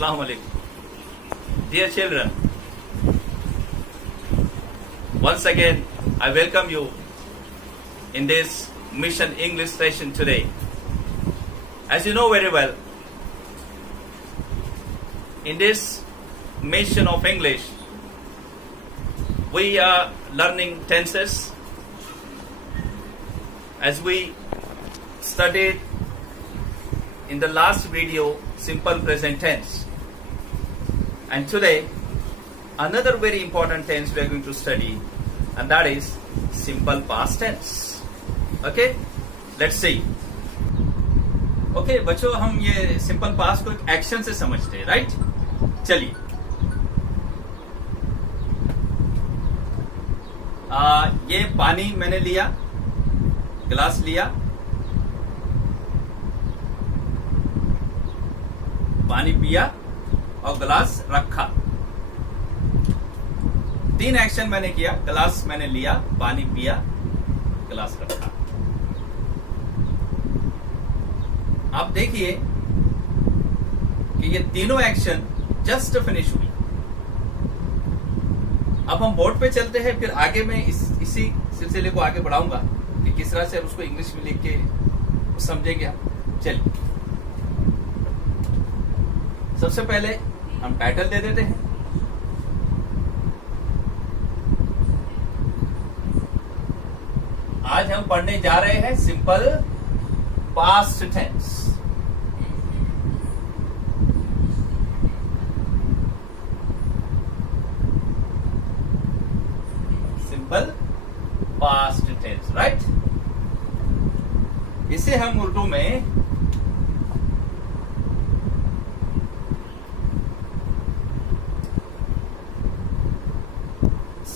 Assalamu alaikum. Dear children, once again I welcome you in this Mission English session today. As you know very well, in this Mission of English, we are learning tenses. As we studied in the last video, simple present tense. And today, another very important tense we are going to study, and that is simple past tense. Okay? Let's see. Okay, बच्चों हम ये simple past को एक action से समझते हैं, right? चलिए. ये पानी मैंने लिया, गिलास लिया, पानी पिया और गिलास रखा. 3 एक्शन मैंने किया. गिलास मैंने लिया, पानी पिया, गिलास रखा. आप देखिए कि ये तीनों एक्शन जस्ट फिनिश हुई. अब हम बोर्ड पे चलते हैं, फिर आगे मैं इसी सिलसिले को आगे बढ़ाऊंगा कि किस तरह से उसको इंग्लिश में लिख के समझेंगे आप. चलिए, सबसे पहले हम टाइटल दे देते हैं. आज हम पढ़ने जा रहे हैं simple past tense. Simple past tense, right? इसे हम उर्दू में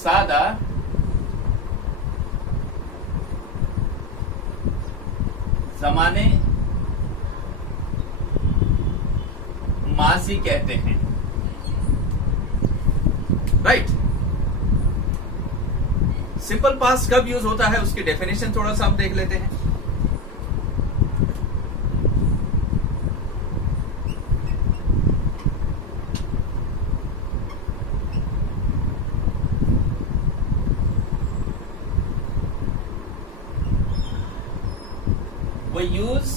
सादा ज़माने माजी कहते हैं, राइट? सिंपल पास्ट कब यूज होता है उसकी डेफिनेशन थोड़ा सा हम देख लेते हैं. We use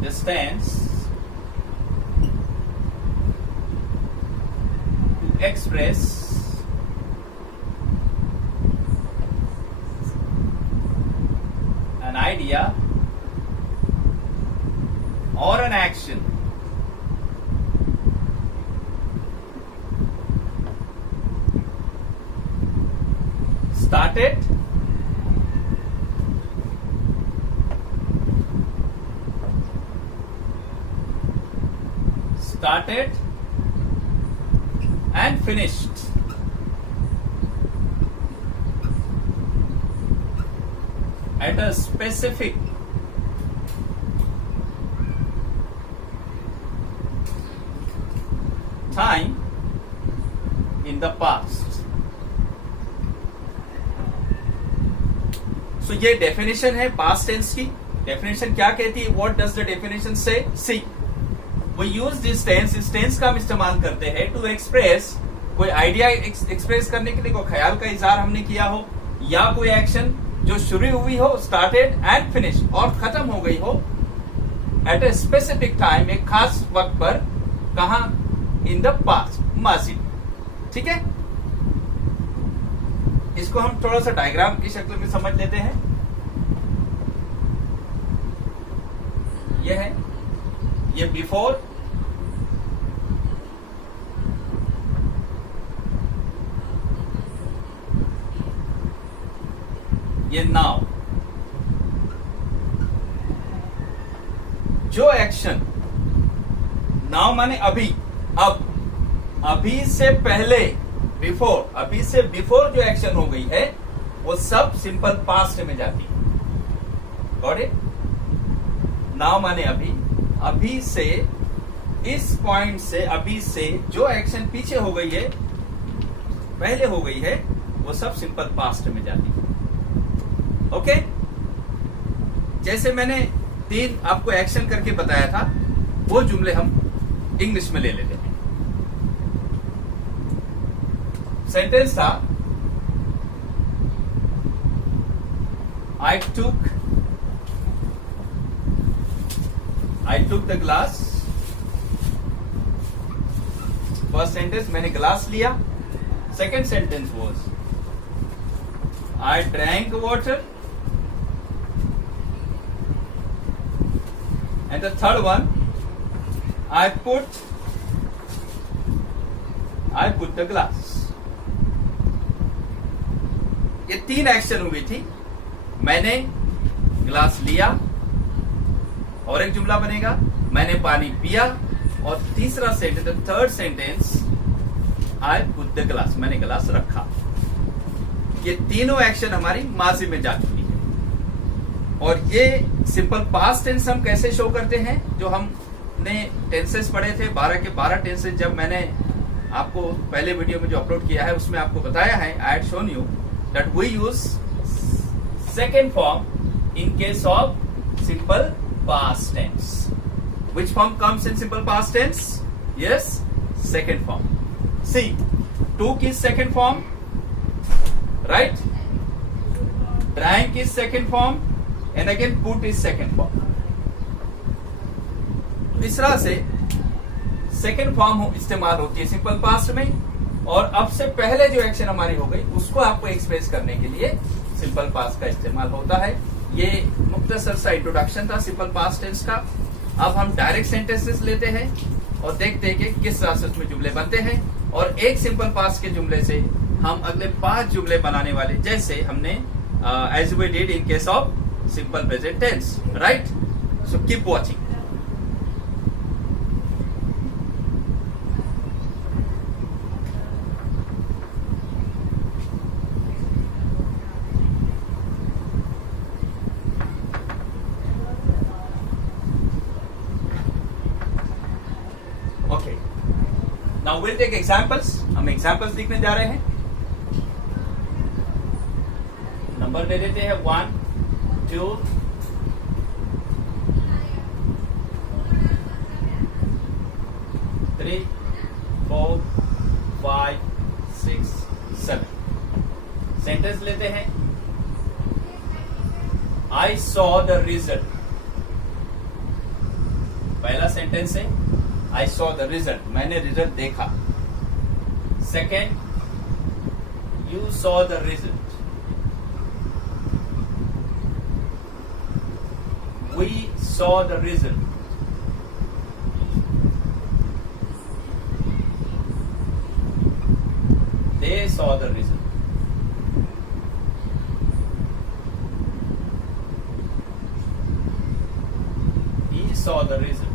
this tense to express an idea or an action started and finished at a specific time in the past. So ये डेफिनेशन है पास्ट टेंस की. डेफिनेशन क्या कहती है? What does the definition say? See, we use this tense. इस tense का हम इस्तेमाल करते हैं टू एक्सप्रेस, कोई आइडिया एक्सप्रेस करने के लिए, कोई ख्याल का इजहार हमने किया हो, या कोई एक्शन जो शुरू हुई हो, स्टार्टेड एंड फिनिश, और खत्म हो गई हो एट ए स्पेसिफिक टाइम, एक खास वक्त पर. कहा? इन द पास्ट, माजी. ठीक है, इसको हम थोड़ा सा डायग्राम की शक्ल में समझ लेते हैं. यह है, ये बिफोर, ये नाउ. जो एक्शन, नाउ माने अभी, अब, अभी से पहले, बिफोर, अभी से बिफोर जो एक्शन हो गई है वो सब सिंपल पास्ट में जाती है. Got it? नाउ माने अभी, अभी से, इस पॉइंट से, अभी से जो एक्शन पीछे हो गई है, पहले हो गई है, वो सब सिंपल पास्ट में जाती है. ओके? जैसे मैंने 3 आपको एक्शन करके बताया था, वो जुमले हम इंग्लिश में ले लेते हैं। सेंटेंस था I took the glass। First sentence, मैंने ग्लास लिया। Second sentence was I drank water। And the third one, I put the glass। ये 3 एक्शन हुई थी। मैंने ग्लास लिया, और एक जुमला बनेगा मैंने पानी पिया, और तीसरा sentence, third sentence, I put the glass, मैंने ग्लास रखा। ये तीनों एक्शन हमारी माजी में जा चुकी है। और ये सिंपल पास्ट टेंस हम कैसे शो करते हैं, जो हमने टेंसेस पढ़े थे 12 के 12 टेंसेस, जब मैंने आपको पहले वीडियो में जो अपलोड किया है उसमें आपको बताया है, I had shown you that we use second form in case of simple past tense. Which form comes in simple past tense? Yes, second form. See, took is second form, right? Drank is second form, and again put is second form. इस तरह से second form इस्तेमाल होती है simple past में, और अब से पहले जो एक्शन हमारी हो गई उसको आपको एक्सप्रेस करने के लिए सिंपल पास्ट का इस्तेमाल होता है। ये मुख्तसर सा इंट्रोडक्शन था सिंपल पास्ट टेंस का। अब हम डायरेक्ट सेंटेंसेस लेते हैं और देखते हैं कि किस तरह से उसमें जुमले बनते हैं, और एक सिंपल पास्ट के जुमले से हम अगले 5 जुमले बनाने वाले, जैसे हमने as we did in case of simple present tense, right? So keep watching. Now we'll take examples। हम एग्जाम्पल्स लिखने जा रहे हैं। नंबर ले लेते हैं 1 2 3 4 5 6 7। सेंटेंस लेते हैं I saw the result। पहला सेंटेंस है I saw the result, मैंने रिजल्ट देखा। Second, you saw the result, we saw the result, they saw the result, he saw the result,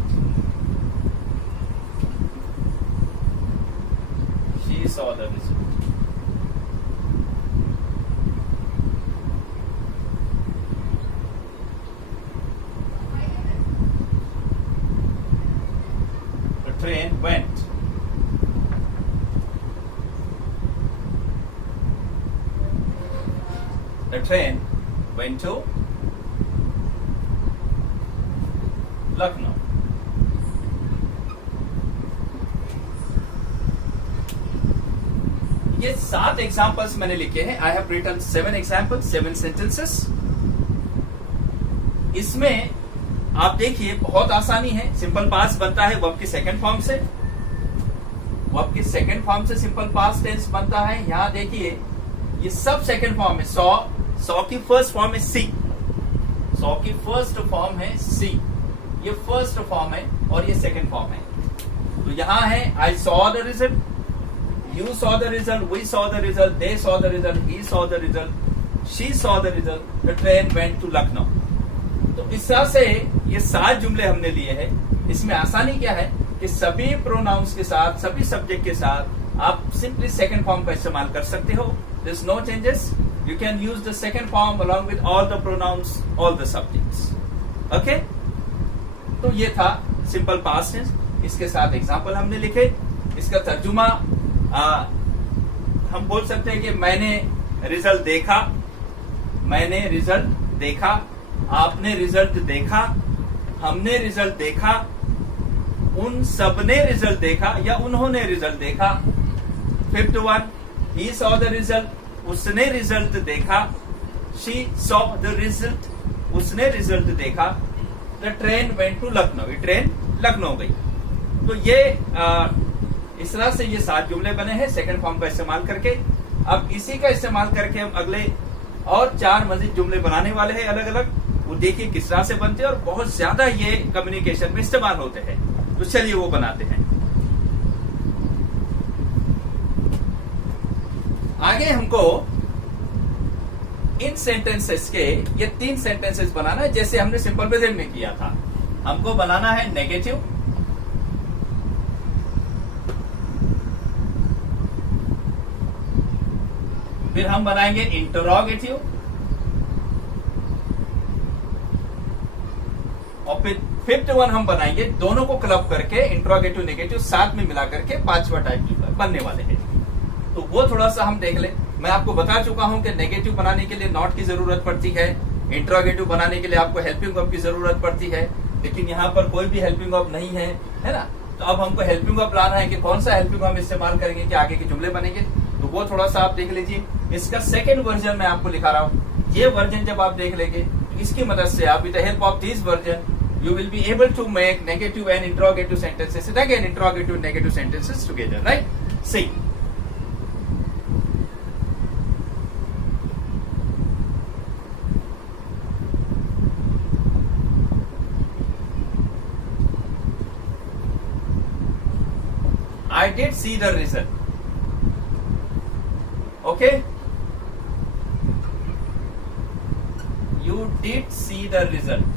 saw the result। The train went। The train went to Lucknow। ये 7 examples मैंने लिखे हैं। I have written 7 examples, 7 sentences. इसमें आप देखिए बहुत आसानी है। सिंपल पास्ट बनता है वर्ब के सेकंड फॉर्म से, वर्ब के सेकंड फॉर्म से सिंपल पास्ट टेंस बनता है। यहां देखिए ये सब सेकंड फॉर्म है। सॉ की फर्स्ट फॉर्म है सी, सॉ की फर्स्ट फॉर्म है सी, ये फर्स्ट फॉर्म है और ये सेकंड फॉर्म है। तो यहां है I saw the result, you saw the result, we saw the result, they saw the result, he saw the result, she saw the result, the train went to Lucknow। तो इस तरह से ये 7 जुमले हमने लिए हैं। इसमें आसानी क्या है कि सभी प्रोनाउंस के साथ, सभी सब्जेक्ट के साथ आप सिंपली सेकंड फॉर्म का इस्तेमाल कर सकते हो। There is no changes, you can use the second form along with all the pronouns, all the subjects। Okay? तो ये था सिंपल पास्ट टेंस। इसके साथ एग्जाम्पल हमने लिखे। इसका तर्जुमा हम बोल सकते हैं कि मैंने रिजल्ट देखा, मैंने रिजल्ट देखा, आपने रिजल्ट देखा, हमने रिजल्ट देखा, उन सब ने रिजल्ट देखा या उन्होंने रिजल्ट देखा। Fifth one, he saw the result, उसने रिजल्ट देखा। शी सॉ द रिजल्ट, उसने रिजल्ट देखा। The train went to Lucknow, ये ट्रेन लखनऊ गई। तो ये इस तरह से ये 7 जुमले बने हैं सेकंड फॉर्म का इस्तेमाल करके। अब इसी का इस्तेमाल करके हम अगले और 4 मजीद जुमले बनाने वाले हैं अलग अलग। वो देखिए किस तरह से बनते हैं और बहुत ज्यादा ये कम्युनिकेशन में इस्तेमाल होते हैं। तो चलिए वो बनाते हैं। आगे हमको इन सेंटेंसेस के ये 3 सेंटेंसेस बनाना है जैसे हमने सिंपल प्रेजेंट में किया था। हमको बनाना है नेगेटिव, फिर हम बनाएंगे इंटरोगेटिव और फिर फिफ्थ वन हम बनाएंगे दोनों को क्लब करके इंटरोगेटिव नेगेटिव साथ में मिला करके 5वां टाइप बनने वाले हैं। तो वो थोड़ा सा हम देख लें। मैं आपको बता चुका हूं कि नेगेटिव बनाने के लिए नॉट की जरूरत पड़ती है, इंटरोगेटिव बनाने के लिए आपको हेल्पिंग वर्ब की जरूरत पड़ती है, लेकिन यहाँ पर कोई भी हेल्पिंग वर्ब नहीं है, है ना। तो अब हमको हेल्पिंग वर्ब लाना है कि कौन सा हेल्पिंग वर्ब इस्तेमाल करेंगे कि आगे के जुमले बनेंगे। तो वो थोड़ा सा आप देख लीजिए। इसका सेकेंड वर्जन मैं आपको लिखा रहा हूँ। ये वर्जन जब आप देख लेंगे इसकी मदद से आप with the help of this version you will be able to make negative and interrogative sentences and again interrogative and negative sentences together, right? See, I did see the result. Okay, you did see the result.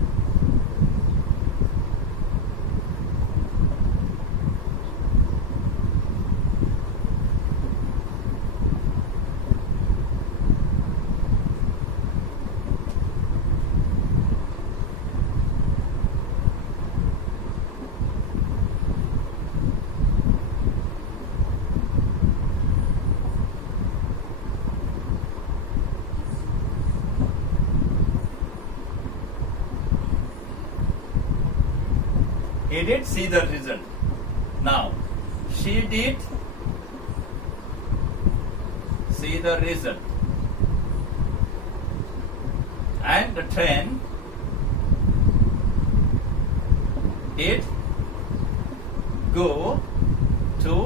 He did see the result. Now, she did see the result. And the train did go to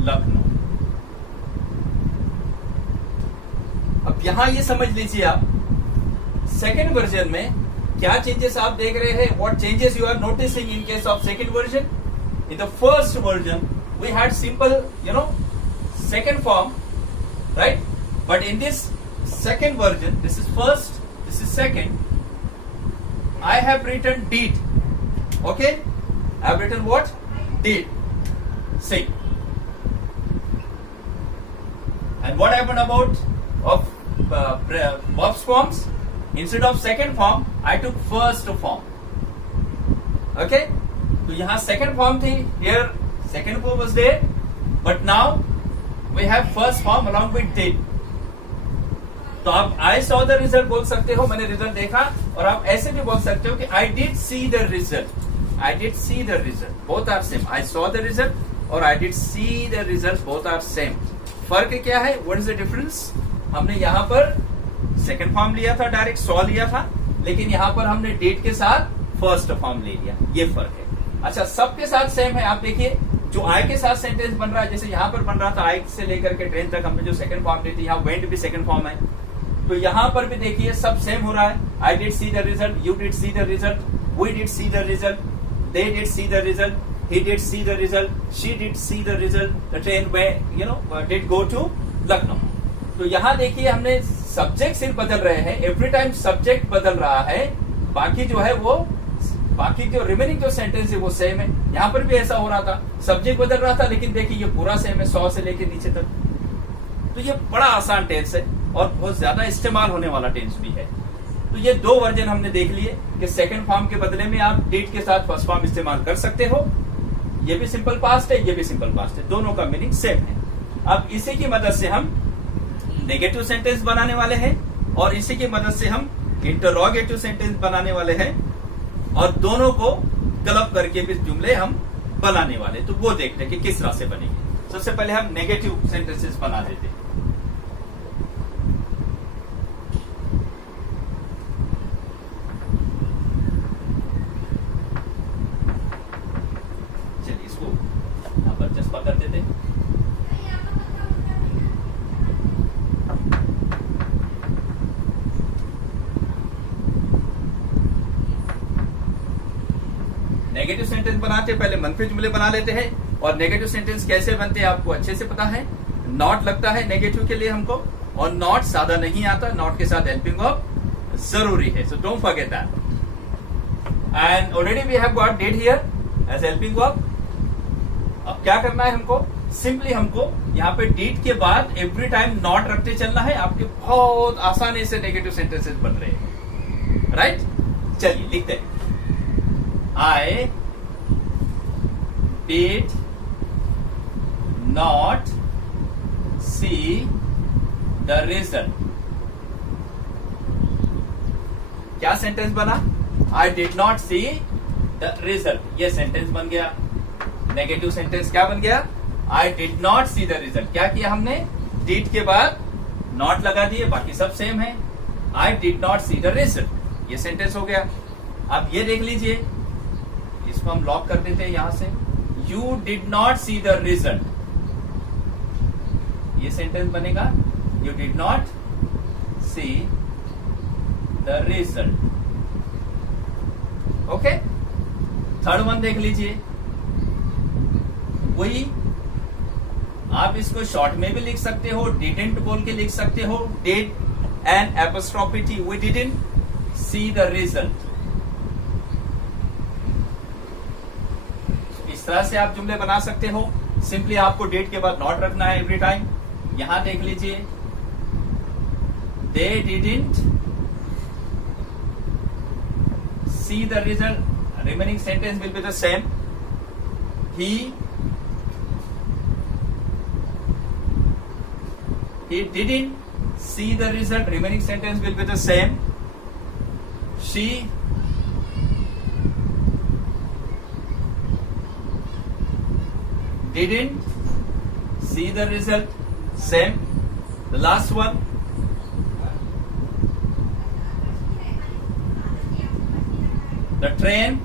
Lucknow. अब यहां ये समझ लीजिए आप second version में क्या changes आप देख रहे हैं, what changes you are noticing in case of second version. In the first version we had simple, second form, right? But in this second version, this is first, this is second, I have written did. Okay, I have written what? Did. See, and what happened about of verbs forms? Instead of second form, I took first form. Okay? तो यहाँ second form थी, here second form was there, but now we have first form along with did. तो आप I saw the result बोल सकते हो, मैंने result देखा, और आप ऐसे भी बोल सकते हो कि I did see the result. I did see the result. Both are same. I saw the result और I did see the result. Both are same. फर्क क्या है? What is the difference? हमने यहाँ पर सेकेंड फॉर्म लिया था, direct saw लिया था, लेकिन यहाँ पर हमने डेट के साथ फर्स्ट फॉर्म ले लिया। ये फर्क है। अच्छा, सबके साथ सेम है। आप देखिए जो आई के साथ सेंटेंस बन रहा है, जैसे यहाँ पर बन रहा था आई से लेकर के ट्रेन तक हमने जो सेकंड फॉर्म ली थी, यहाँ वेंट भी सेकंड फॉर्म है। तो यहाँ पर भी देखिए सब सेम हो रहा है। I did see the result, you did see the result, we did see the result, they did see the result, he did see the result, she did see the result, the train did go to Lucknow. तो यहाँ देखिए हमने subject सिर्फ बदल रहे हैं, every time subject बदल रहा है, बाकी जो है वो बाकी जो रिमेनिंग जो सेंटेंस है वो सेम है। यहाँ पर भी ऐसा हो रहा था, सब्जेक्ट बदल रहा था, लेकिन देखिए ये पूरा सेम है, 100 से लेकर नीचे तक। तो ये बड़ा आसान टेंस है और बहुत ज्यादा इस्तेमाल होने वाला टेंस भी है। तो ये दो वर्जन हमने देख लिए कि सेकंड फॉर्म के बदले में आप डिड के साथ फर्स्ट फॉर्म इस्तेमाल कर सकते हो। ये भी सिंपल पास्ट है, ये भी सिंपल पास्ट है, दोनों का मीनिंग सेम है। अब इसी की मदद से हम नेगेटिव सेंटेंस बनाने वाले हैं और इसी की मदद से हम इंटरोगेटिव सेंटेंस बनाने वाले हैं। और दोनों को क्लब करके भी जुमले हम बनाने वाले, तो वो देखते हैं कि किस तरह से बनेंगे। सबसे पहले हम नेगेटिव सेंटेंसेस बना देते हैं। चलिए इसको यहां पर चस्पा कर देते हैं। नेगेटिव सेंटेंस बनाते पहले मनफी जुमले बना लेते हैं, और नेगेटिव सेंटेंस कैसे बनते हैं आपको अच्छे से पता है। नॉट लगता है नेगेटिव के लिए हमको, और नॉट सादा नहीं आता, नॉट के साथ हेल्पिंग वर्ब जरूरी है, so don't forget that. And already we have got did here as helping verb. अब क्या करना है हमको, सिंपली हमको यहाँ पे डिड के बाद एवरी टाइम नॉट रखते चलना है। आपके बहुत आसानी से नेगेटिव सेंटेंसेस बन रहे हैं, राइट। चलिए लिखते हैं, I did not see the result। क्या सेंटेंस बना, I did not see the result। ये सेंटेंस बन गया। नेगेटिव सेंटेंस क्या बन गया, I did not see the result। क्या किया हमने, did के बाद not लगा दिए, बाकी सब सेम है। I did not see the result, ये सेंटेंस हो गया। अब ये देख लीजिए, इसको हम लॉक कर देते हैं यहां से, you did not C the result, ये सेंटेंस बनेगा, you did not C the result. Okay, third one देख लीजिए, वही आप इसको शॉर्ट में भी लिख सकते हो, डिडंट बोल के लिख सकते हो, did and apostrophe T, we didn't see the result. इस तरह से आप जुमले बना सकते हो। सिंपली आपको डेट के बाद नॉट रखना है एवरी टाइम। यहां देख लीजिए, they didn't see the result, remaining sentence will be the same. He didn't see the result, remaining sentence will be the same. She didn't see the result, same. The last one, the train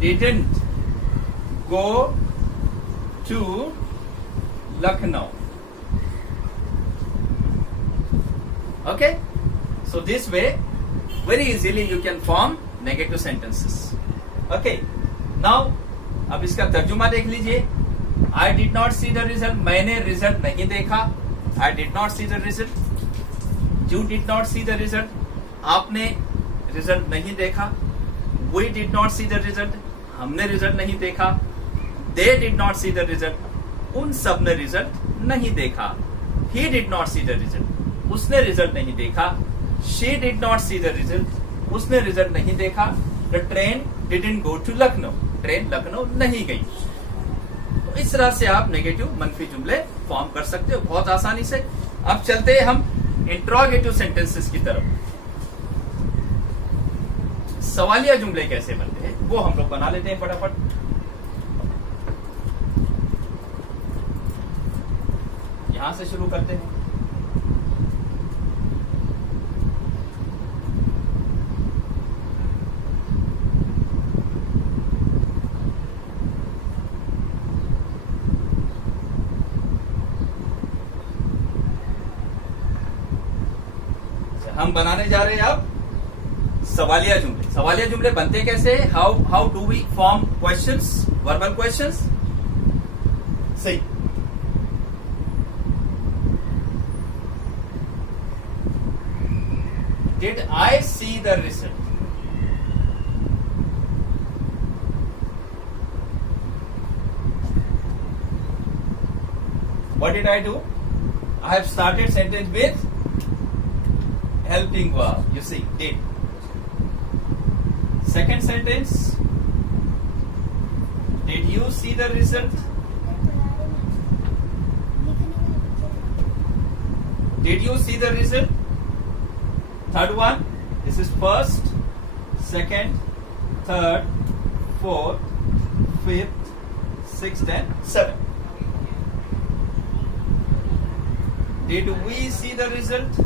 didn't go to Lucknow. Okay, so this way very easily you can form negative sentences. Okay, now अब इसका तर्जुमा देख लीजिए। I did not see the result, मैंने result नहीं देखा। I did not see the result. You did not see the result, आपने result नहीं देखा। We did not see the result, हमने रिजल्ट नहीं देखा। They did not see the result, उन सब ने रिजल्ट नहीं देखा। He did not see the result, उसने रिजल्ट नहीं देखा। She did not see the result, उसने रिजल्ट नहीं देखा। The train didn't go to Lucknow, train Lucknow नहीं गई। तो इस तरह से आप नेगेटिव मनफी जुमले फॉर्म कर सकते हो बहुत आसानी से। अब चलते हैं हम इंट्रोगेटिव सेंटेंसेस की तरफ। सवालिया जुमले कैसे बनते हैं वो हम लोग बना लेते हैं फटाफट। यहां से शुरू करते हैं। हम बनाने जा रहे हैं अब सवालिया जुमले। सवालिया जुमले बनते कैसे, how do we form questions, verbal questions. सही, did I see the result, what did I do? I have started sentence with helping verb, you see, did. Second sentence, did you see the result? Did you see the result? Third one, this is first, second, third, fourth, fifth, sixth and seventh. Did we see the result?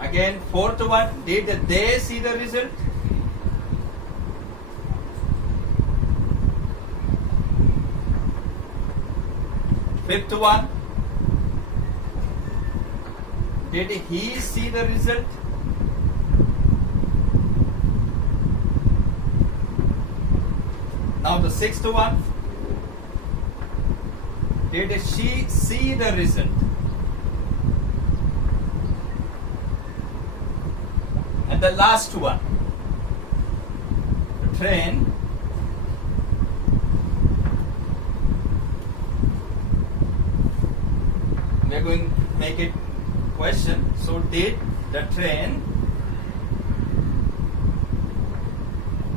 Again, fourth one, did they see the result? Fifth one, did he see the result? Now the sixth one, did she see the result? And the last one, the train we are going to make it question. So did the train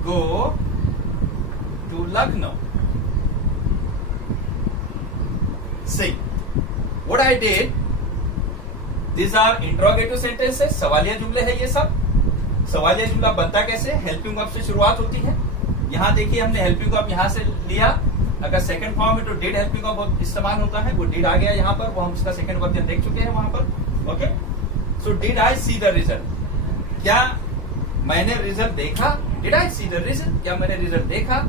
go to Lucknow? See what I did. These are interrogative sentences. सवालिया जुमले है ये सब. सवालिया जुमला बनता कैसे? Helping verb से शुरुआत होती है. यहाँ देखिए हमने हेल्पिंग वर्ब यहाँ से लिया. अगर सेकंड फॉर्म में तो डिड हेल्पिंग वर्ब इस्तेमाल होता है. वो डिड आ गया यहाँ पर, वो हम उसका सेकंड वर्जन देख चुके हैं वहां पर. Okay, so did I see the result? क्या मैंने रिजल्ट देखा? Did I see the result? क्या मैंने रिजल्ट देखा?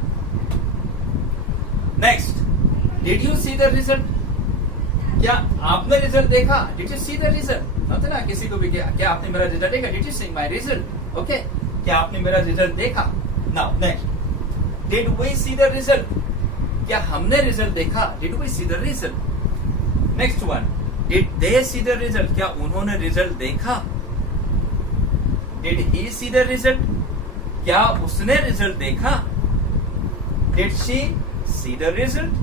Next, did you see the result? क्या आपने रिजल्ट देखा? Did you see the result? होता ना किसी को भी, क्या आपने मेरा रिजल्ट देखा? Did you see my result? Okay, क्या आपने मेरा रिजल्ट देखा? Now next, did we see the result? क्या हमने रिजल्ट देखा? Did we see the result? Next one, did they see the result? क्या उन्होंने रिजल्ट देखा? Did he see the result? क्या उसने रिजल्ट देखा? Did she see the result?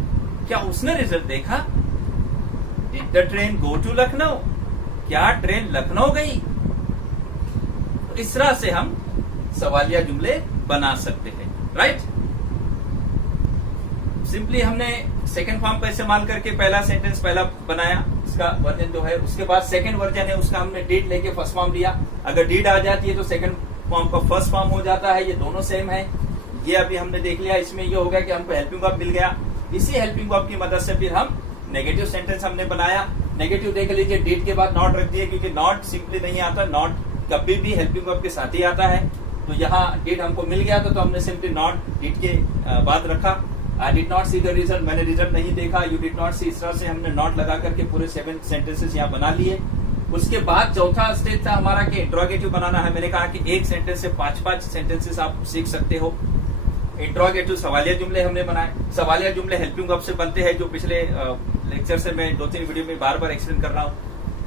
क्या उसने रिजल्ट देखा? Did the train go to Lucknow? क्या ट्रेन लखनऊ गई? तो इस तरह से हम सवालिया जुमले बना सकते हैं. राइट? सिंपली हमने सेकंड फॉर्म का इस्तेमाल करके पहला सेंटेंस पहला बनाया, इसका वर्जन जो है. उसके बाद सेकंड वर्जन है, उसका हमने डिड लेके फर्स्ट फॉर्म लिया. अगर डिड आ जाती है तो सेकंड फॉर्म का फर्स्ट फॉर्म हो जाता है. ये दोनों सेम है. ये अभी हमने देख लिया. इसमें ये हो गया कि हमको हेल्पिंग वर्ब मिल गया. इसी हेल्पिंग वर्ब की मदद से फिर हम नेगेटिव सेंटेंस हमने बनाया. नेगेटिव देख लीजिए, डिड के बाद नॉट रख दिए, क्योंकि नॉट सिंपली नहीं आता. नॉट कभी भी हेल्पिंग वर्ब के साथ ही आता है. तो यहाँ डिड हमको मिल गया तो हमने सिंपली नॉट डिड के बाद रखा. I did not C the result, मैंने रिजल्ट नहीं देखा. यू डिड नॉट सी. इस तरह से हमने नॉट लगा करके पूरे 7 सेंटेंसेस यहाँ बना लिए. उसके बाद चौथा स्टेज था हमारा कि इंट्रोगेटिव बनाना है. मैंने कहा कि एक सेंटेंस से 5-5 सेंटेंसेस आप सीख सकते हो. इंट्रोगेटिव सवालिया जुमले हमने बनाए. सवालिया जुमले हेल्पिंग वर्ब से बनते हैं, जो पिछले लेक्चर से मैं 2-3 वीडियो में बार बार एक्सप्लेन कर रहा हूँ.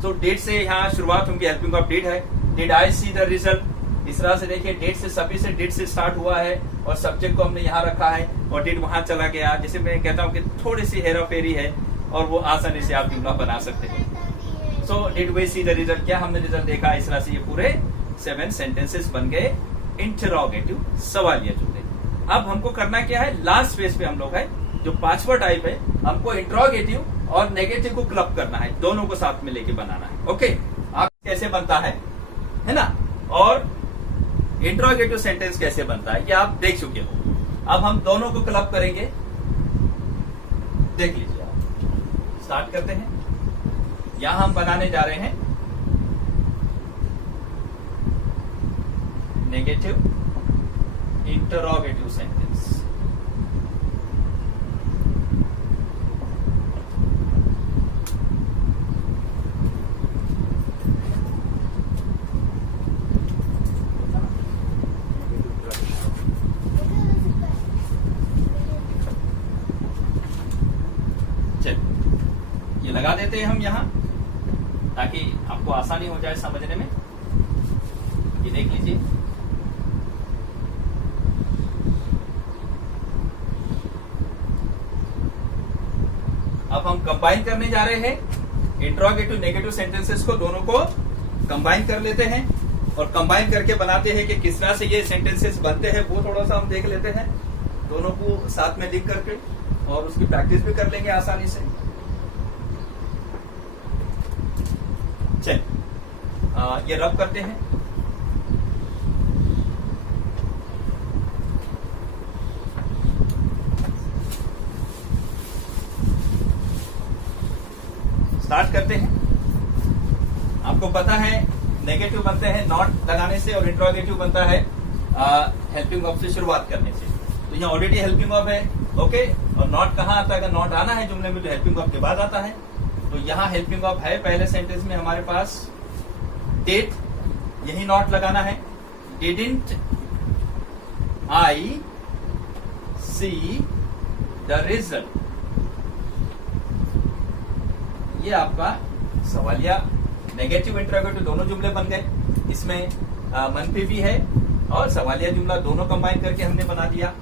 तो डिड से यहाँ शुरुआत होंगी. हेल्पिंग वर्ब डिड है. Did I see the result? इस तरह से देखिए, डिड से सभी से डिड से स्टार्ट हुआ है और सब्जेक्ट को हमने यहाँ रखा है और डिड वहां चला गया. जैसे मैं कहता हूँ कि थोड़ी सी हेरा फेरी है और वो आसानी से आप जुमला बना सकते हैं. So did we see the result? क्या हमने रिजल्ट देखा? इस तरह से ये पूरे 7 सेंटेंसेस बन गए इंटरोगेटिव सवालिया जुमले. अब हमको करना क्या है? लास्ट फेज पे हम लोग है, जो 5वां टाइप है. हमको इंट्रोगेटिव और नेगेटिव को क्लब करना है, दोनों को साथ में लेके बनाना है. ओके, आप कैसे बनता है ना? और इंट्रोगेटिव सेंटेंस कैसे बनता है ये आप देख चुके हो. अब हम दोनों को क्लब करेंगे. देख लीजिए, आप स्टार्ट करते हैं. यहां हम बनाने जा रहे हैं नेगेटिव इंटरोगेटिव सेंटेंस. ये लगा देते हैं हम यहां, ताकि आपको आसानी हो जाए समझने में. ये देख लीजिए, अब हम कंबाइन करने जा रहे हैं इंट्रोगेटिव नेगेटिव सेंटेंसेस को. दोनों को कंबाइन कर लेते हैं और कंबाइन करके बनाते हैं. कि किस तरह से ये सेंटेंसेस बनते हैं वो थोड़ा सा हम देख लेते हैं, दोनों को साथ में लिख करके. और उसकी प्रैक्टिस भी कर लेंगे आसानी से। चल ये रब करते हैं। स्टार्ट करते हैं। आपको पता है नेगेटिव बनते हैं नॉट लगाने से और इंट्रोगेटिव बनता है हेल्पिंग ऑफ से शुरुआत करने से। तो यहाँ ऑलरेडी हेल्पिंग ऑफ है, ओके। और नॉट कहाँ आता है? अगर नॉट आना है जुमले में तो हेल्पिंग ऑफ के बाद आता है। तो यहाँ हेल्पिंग ऑफ है पहले सेंटेंस में हमारे पास डिड, यही नॉट लगाना है। Didn't I see the result, ये आपका सवालिया नेगेटिव इंट्रोगेटिव दोनों जुमले बन गए। इसमें मनफी भी है और सवालिया जुमला दोनों कंबाइन करके हमने बना दिया।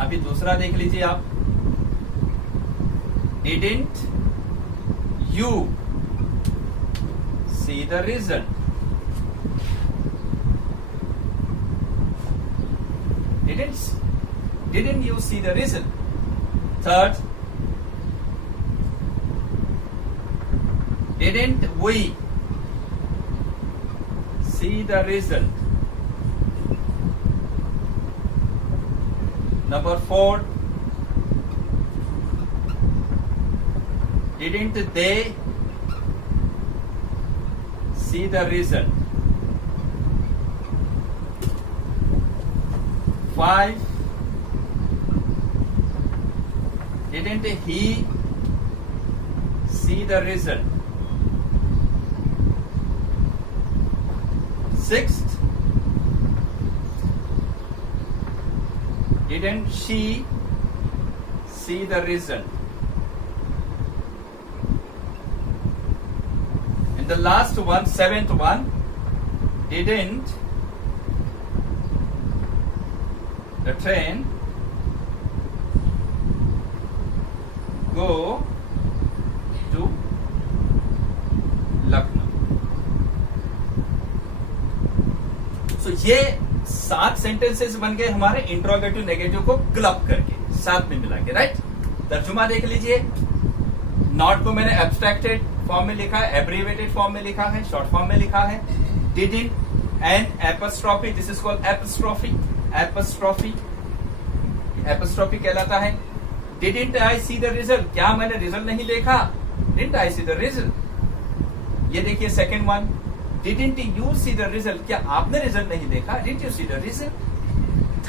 अभी दूसरा देख लीजिए आप। Didn't you see the result, didn't you see the result? Third, didn't we see the result? Number 4, didn't they see the result? 5, didn't he see the result? 6th, didn't she see the result? And the last one, 7th one, didn't the train go to Lucknow? So ये 7 sentences बन गए हमारे interrogative negative को club करके साथ में मिला के, राइट। तर्जुमा देख लीजिए। नॉट को मैंने एब्स्ट्रैक्टेड फॉर्म में लिखा है, एब्रीवेटेड फॉर्म में लिखा है, शॉर्ट फॉर्म में लिखा है। Didn't and apostrophe, this is called apostrophe. Apostrophe apostrophe कहलाता है। Didn't I see the result, क्या मैंने रिजल्ट नहीं देखा? Didn't I see the result. ये देखिए second one, didn't you see the result, क्या आपने रिजल्ट नहीं देखा? Didn't you see the result.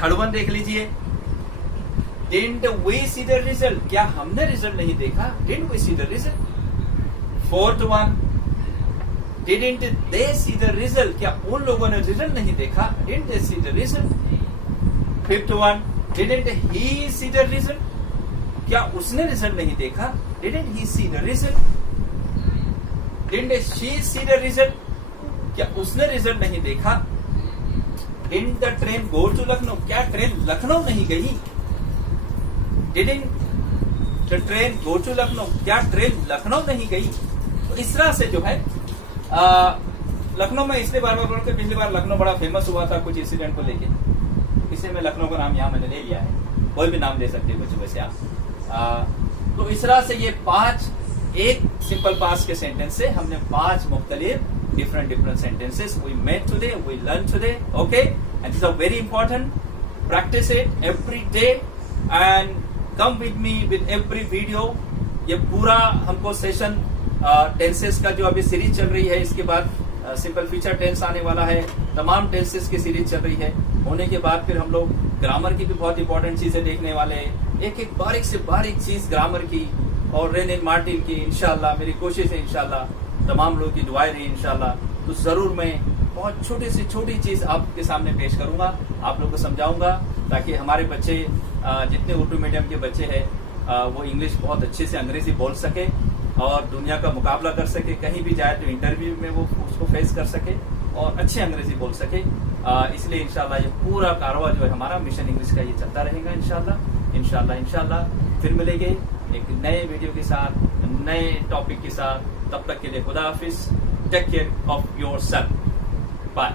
Third one देख लीजिए। Didn't we see the result, क्या हमने रिजल्ट नहीं देखा? Didn't we see the result. Fourth one, didn't they see the result, क्या उन लोगों ने रिजल्ट नहीं देखा? Didn't they see the result. Fifth one, didn't he see the result, क्या उसने रिजल्ट नहीं देखा? Didn't he see the result. Didn't she see the result, क्या उसने रिजल्ट नहीं देखा? Didn't the train go to Lucknow, क्या ट्रेन लखनऊ नहीं गई? Didn't the train go to Lucknow, क्या ट्रेन लखनऊ नहीं गई? तो इस तरह से जो है लखनऊ में इसलिए बार बार बोलते, पिछली बार लखनऊ बड़ा फेमस हुआ था कुछ इंसिडेंट को लेके, इसलिए मैं लखनऊ का नाम यहाँ मैंने ले लिया है। कोई भी नाम ले सकते हैं बच्चों वैसे आप। तो इस तरह से ये 5 एक सिंपल पास्ट के सेंटेंस से हमने 5 मुख्तलिफ different sentences we made today, we learned today, okay? And these are very important. Practice it every day and come with me with every video. ये पूरा हमको सेशन टेंसेस का जो अभी सीरीज चल रही है, इसके बाद सिंपल फ्यूचर टेंस आने वाला है, तमाम टेंसेस की सीरीज चल रही है। होने के बाद फिर हम लोग ग्रामर की भी बहुत इंपॉर्टेंट चीजें देखने वाले हैं, एक एक बारीक से बारीक चीज ग्रामर की और रेन एंड मार्टिन की। इंशाल्लाह मेरी कोशिश है, इंशाल्लाह तमाम लोगों की दुआएं रही इंशाल्लाह, तो जरूर मैं बहुत छोटी से छोटी चीज आपके सामने पेश करूंगा, आप लोग को समझाऊंगा, ताकि हमारे बच्चे जितने उर्दू मीडियम के बच्चे हैं वो इंग्लिश बहुत अच्छे से अंग्रेजी बोल सके और दुनिया का मुकाबला कर सके, कहीं भी जाए तो इंटरव्यू में वो उसको फेस कर सके और अच्छे अंग्रेजी बोल सके। इसलिए इंशाल्लाह ये पूरा कारवा जो है हमारा मिशन इंग्लिश का ये चलता रहेगा इंशाल्लाह इंशाल्लाह इंशाल्लाह। फिर मिलेंगे एक नए वीडियो के साथ, नए टॉपिक के साथ। तब तक के लिए खुदा हाफिज, take care of yourself, bye.